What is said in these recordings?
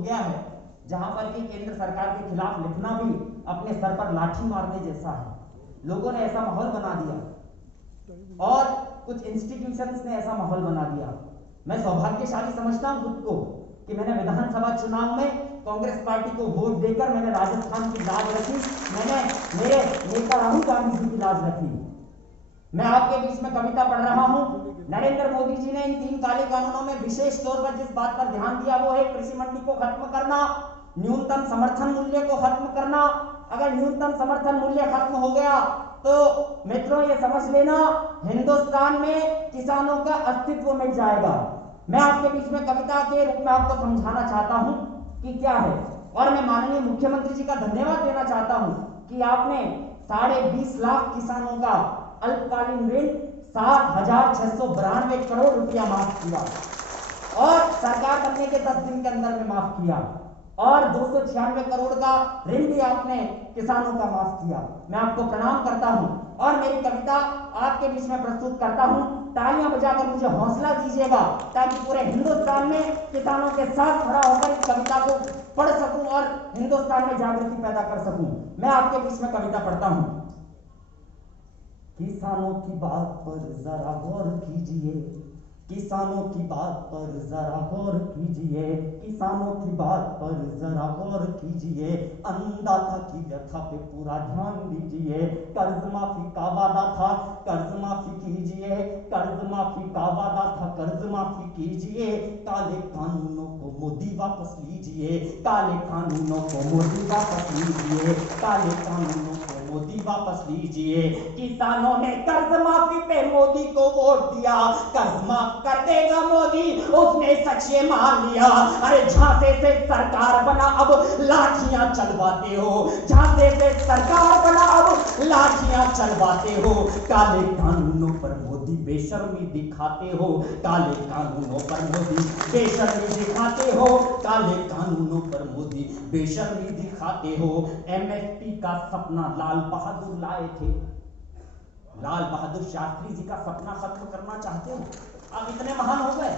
गया है, जहां पर कि केंद्र सरकार के खिलाफ लिखना भी अपने सर पर लाठी मारने जैसा है। लोगों ने ऐसा माहौल बना दिया और कुछ इंस्टीट्यूशंस ने ऐसा माहौल बना दिया। मैं सौभाग्यशाली समझता हूं खुद को कि मैंने विधानसभा चुनाव में कांग्रेस पार्टी को वोट देकर मैंने राजस्थान की लाज रखी, मैंने मेरे नेता राहुल गांधी जी की लाज रखी। मैं आपके बीच में कविता पढ़ रहा हूं। नरेंद्र मोदी जी ने इन 3 काले कानूनों में विशेष तौर पर जिस बात पर ध्यान दिया वो है कृषि मंडी को खत्म करना, न्यूनतम समर्थन मूल्य को खत्म करना। अगर न्यूनतम समर्थन मूल्य खत्म हो गया तो मित्रों ये समझ लेना हिंदुस्तान में किसानों का अस्तित्व मिट जाएगा। मैं आपके बीच में कविता के रूप में आपको समझाना चाहता हूं कि क्या है, और मैं माननीय मुख्यमंत्री जी का धन्यवाद देना चाहता हूं कि आपने 20.5 लाख किसानों का अल्पकालीन ऋण 7,692 करोड़ रुपया माफ किया और सरकार बनने के 10 दिन के अंदर में माफ किया, और 296 करोड़ का ऋण भी आपने किसानों का माफ किया। मैं आपको प्रणाम करता हूं और मेरी कविता आपके बीच में प्रस्तुत करता हूं। तालियां बजाकर मुझे हौसला दीजिएगा ताकि पूरे हिंदुस्तान में किसानों के साथ खड़ा होकर इस कविता को पढ़ सकूं और हिंदुस्तान में जागृति पैदा कर सकूं। मैं आपके बीच में कविता पढ़ता हूं। किसानों की बात पर जरा गौर कीजिए, किसानों की बात पर जरा गौर कीजिए, किसानों की बात पर जरा गौर कीजिए, अन्नदाता की व्यथा पे पूरा ध्यान दीजिए। कर्ज माफी का वादा था, कर्ज माफी कीजिए, कर्ज माफी का वादा था, कर्ज माफी कीजिए। काले कानूनों को मोदी वापस लीजिए, काले कानूनों को मोदी वापस लीजिए, काले कानूनों को मोदी वापस लीजिए। किसानों ने कर्ज माफी पे मोदी को वोट दिया, कर्ज माफ कर देगा मोदी, उसने सच ये मान लिया। अरे झांसे से सरकार बना अब लाठियां चलवाते हो, झांसे से सरकार बना अब लाठियां चलवाते हो। काले कानूनों पर मोदी बेशर्मी दिखाते हो, काले कानूनों पर मोदी बेशर्मी दिखाते हो, काले कानूनों पर मोदी बेशर्मी दिखाते हो। एमएसपी का सपना लाल बहादुर लाए थे, लाल बहादुर शास्त्री जी का सपना खत्म करना चाहते हो? आप इतने महान हो गए,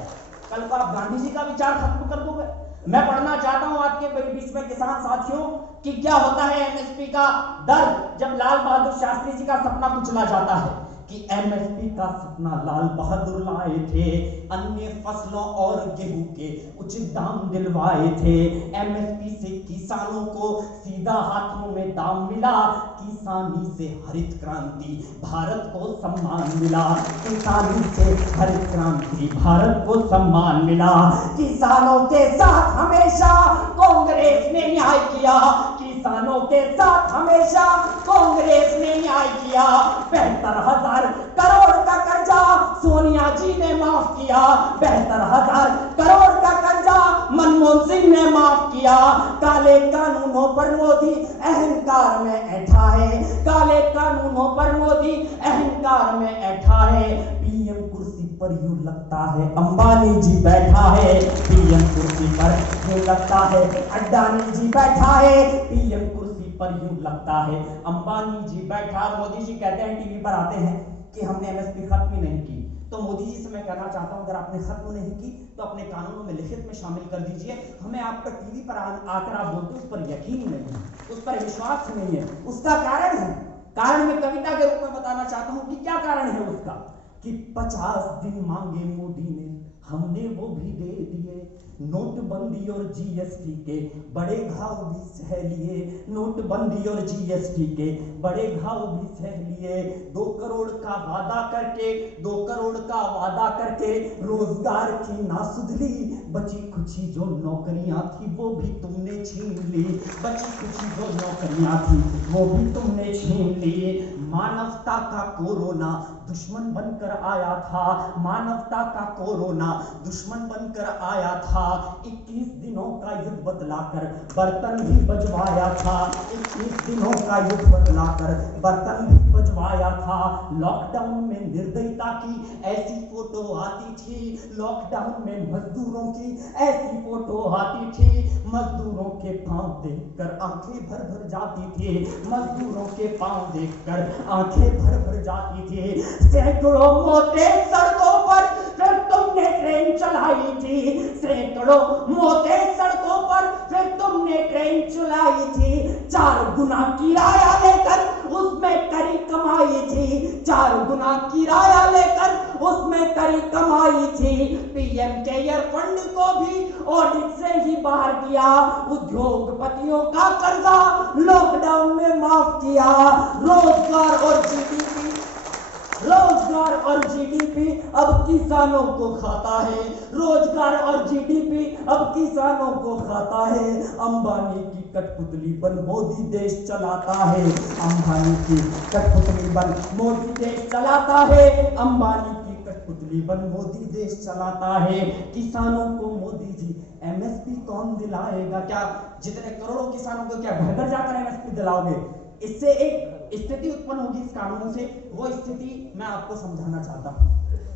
कल को आप गांधी जी का विचार खत्म कर दोगे। मैं पढ़ना चाहता हूं आपके बीच में किसान साथियों कि क्या होता है एमएसपी का दर्द जब लाल बहादुर शास्त्री जी का सपना कुचला जाता है। कि एमएसपी का सपना लाल बहादुर लाए थे, अन्य फसलों और गेहूं के उचित दाम दिलवाए थे। एमएसपी से किसानों को सीधा हाथों में दाम मिला, किसानी से हरित क्रांति भारत को सम्मान मिला, किसानी से हरित क्रांति भारत को सम्मान मिला। किसानों के साथ हमेशा कांग्रेस ने न्याय किया, किसानों के साथ हमेशा कांग्रेस ने न्याय किया। 75,000 करोड़ का कर्जा सोनिया जी ने माफ किया, 75,000 करोड़ का कर्जा मनमोहन सिंह ने माफ किया। काले कानूनों पर मोदी अहंकार में ऐठा है, काले कानूनों पर मोदी अहंकार में ऐठा है। पीएम कुर्सी पर यूं लगता है अंबानी जी बैठा है, पीएम कुर्सी पर यूं लगता है अडानी जी बैठा है, पीएम कुर्सी पर यूं लगता है अंबानी जी बैठा। मोदी जी कहते हैं टीवी पर आते हैं कि हमने एमएसपी खत्म ही नहीं की। तो मोदी जी से मैं कहना चाहता हूं अगर आपने खत्म नहीं की तो अपने कानूनों में लिखित में शामिल कर दीजिए। हमें आपका टीवी पर आकर आप बोलते उस पर यकीन नहीं है, उस पर विश्वास नहीं है। उसका कारण है, कारण मैं कविता के रूप में बताना चाहता हूं कि क्या कारण है उसका। कि 50 दिन मांगे मोदी ने, हमने वो भी दे दिए। नोटबंदी और जीएसटी के बड़े घाव भी सह लिए, नोटबंदी और जीएसटी के बड़े घाव भी सह लिए। 2 करोड़ का वादा करके, 2 करोड़ का वादा करके रोजगार की ना सुधली। बची खुची जो नौकरियां थी वो भी तुमने छीन ली, बची खुची जो नौकरियां थी वो भी तुमने छीन ली। मानवता का कोरोना दुश्मन बनकर आया था, मानवता का कोरोना दुश्मन बनकर आया था। 21 दिनों का युद्ध बतलाकर बर्तन भी बजवाया था, 21 दिनों का युद्ध बतलाकर बर्तन भी बजवाया था। लॉकडाउन में निर्दयता की ऐसी फोटो आती थी, लॉकडाउन में मजदूरों की ऐसी फोटो आती थी। मजदूरों के पांव देखकर आंखें भर भर जाती थी, मजदूरों के पांव देखकर आंखें भर भर जाती थी। सैकड़ों मौतें सड़कों पर जब तुमने ट्रेन चलाई थी, सैकड़ों मौतें सड़कों पर चलाई थी, 4 गुना किराया लेकर उसमें करी कमाई थी, 4 गुना किराया लेकर उसमें करी कमाई थी। पीएम केयर फंड को भी ऑडिट से ही बाहर किया, उद्योगपतियों का कर्जा लॉकडाउन में माफ किया। रोजगार और जीडीपी अब किसानों को खाता है, रोजगार और जीडीपी अब किसानों को खाता है। अंबानी की कठपुतली बन मोदी देश चलाता है, अंबानी की कठपुतली बन मोदी देश चलाता है, अंबानी की कठपुतली बन मोदी देश चलाता है। किसानों को मोदी जी एमएसपी कौन दिलाएगा? क्या जितने करोड़ों किसानों को क्या घर घर जाकर एमएसपी दिलाओगे? इससे एक स्थिति उत्पन्न होगी इस कानून से, वो स्थिति मैं आपको समझाना चाहता हूं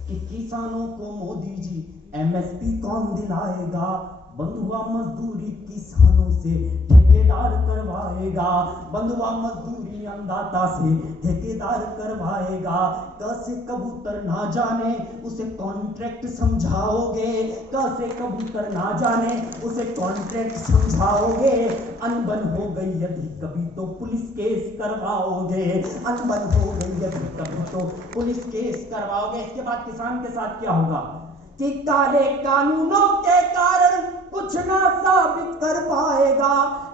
कि किसानों को मोदी जी एमएसपी कौन दिलाएगा? बंधुआ मजदूरी किसानों से ठेकेदार करवाएगा, बंधुआ मजदूरी अन्नदाता से ठेकेदार करवाएगा। कैसे कबूतर ना जाने उसे कॉन्ट्रैक्ट समझाओगे, कैसे कबूतर ना जाने उसे कॉन्ट्रैक्ट समझाओगे। अनबन हो गई यदि कभी तो पुलिस केस करवाओगे, अनबन हो गई यदि कभी तो पुलिस केस करवाओगे। इसके बाद किसान के साथ क्या होगा कि काले कानूनों के कारण कुछ ना साबित कर पाएगा,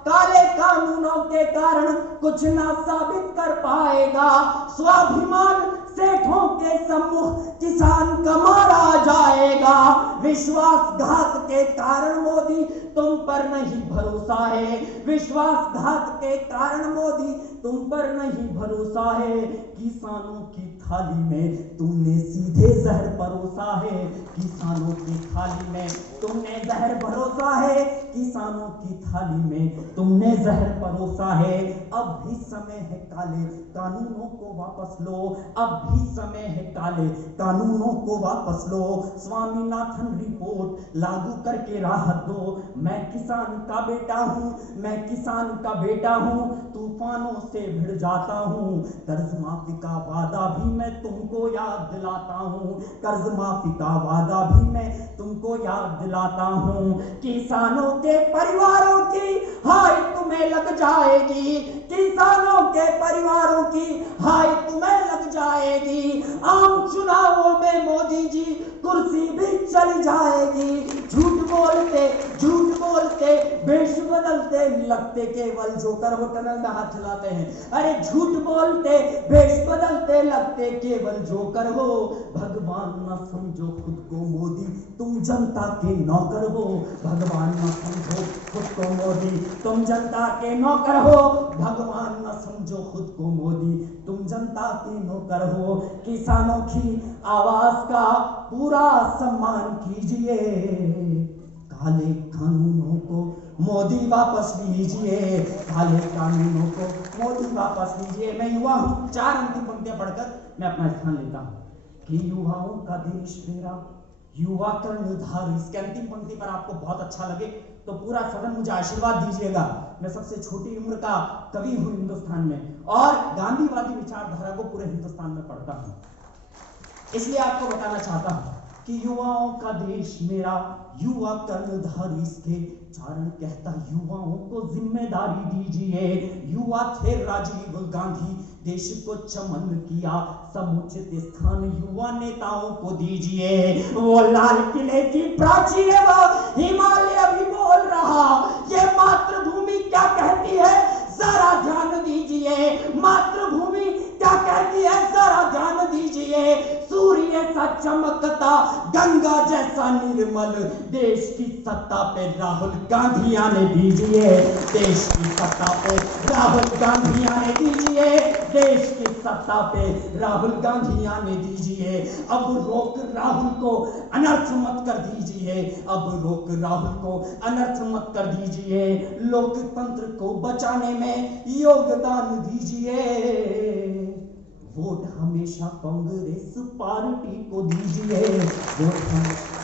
काले कानूनों के कारण कुछ ना साबित कर पाएगा। स्वाभिमान सेठों के सम्मुख किसान का मारा जाएगा। विश्वासघात के कारण मोदी तुम पर नहीं भरोसा है, विश्वासघात के कारण मोदी तुम पर नहीं भरोसा है। किसानों की थाली में तुमने सीधे जहर परोसा है, किसानों की थाली में तुमने जहर परोसा है, किसानों की थाली में तुमने जहर परोसा है। अब भी समय है काले कानूनों को वापस लो, अब भी समय है काले कानूनों को वापस लो। स्वामीनाथन रिपोर्ट लागू करके राहत दो। मैं किसान का बेटा हूँ, मैं किसान का बेटा हूँ, तूफानों से भिड़ जाता हूँ। कर्ज माफी का वादा भी मैं तुमको याद दिलाता हूँ, कर्ज माफी का वादा भी मैं तुमको याद दिलाता हूँ। किसानों के परिवारों की हाय तुम्हें लग जाएगी, किसानों के परिवारों की हाय तुम्हें लग जाएगी। आम चुनावों में मोदी जी कुर्सी भी चली जाएगी। झूठ बोलते वेश बदलते लगते केवल जोकर हो, टनल में हाथ चलाते हैं। अरे झूठ बोलते वेश बदलते लगते केवल जोकर हो। भगवान न समझो खुद को मोदी तुम जनता के नौकर हो, भगवान न समझो खुद को मोदी तुम जनता के नौकर हो, भगवान न समझो खुद को मोदी तुम जनता के नौकर हो। किसानों की आवाज का पूरा सम्मान कीजिए, काले कानूनों को मोदी वापस लीजिए, काले कानूनों को मोदी वापस लीजिए। मैं युवा हूं, 4 अंतिम पंक्तियां पढ़कर मैं अपना स्थान लेता हूं कि युवाओं का देश मेरा युवा कर्णधार। इसके अंतिम पंक्ति पर आपको बहुत अच्छा लगे तो पूरा सदन मुझे आशीर्वाद दीजिएगा। मैं सबसे छोटी उम्र का कवि हूं हिंदुस्तान में और गांधीवादी विचारधारा को पूरे हिंदुस्तान में पढ़ता हूं, इसलिए आपको बताना चाहता हूं कि युवाओं का देश मेरा युवा कर्णधार। इसके चारण कहता युवाओं को जिम्मेदारी दीजिए। युवा थे राजीव गांधी, देश को चमन किया, समुचित स्थान युवा नेताओं को दीजिए। वो लाल किले की प्राचीर हिमालय भी बोल रहा, ये मातृभूमि क्या कहती है जरा ध्यान दीजिए, मातृभूमि क्या कहती है जरा ध्यान दीजिए। सूर्य सा चमकता गंगा जैसा निर्मल देश की सत्ता पे राहुल गांधी आने दीजिए, देश की सत्ता पे राहुल गांधी आने दीजिए, देश की सत्ता पे राहुल गांधी आने दीजिए। अब रोक राहुल को अनर्थ मत कर दीजिए, अब रोक राहुल को अनर्थ मत कर दीजिए। लोकतंत्र को बचाने में योगदान दीजिए। वोट हमेशा कांग्रेस पार्टी को दीजिए, वोट हमेशा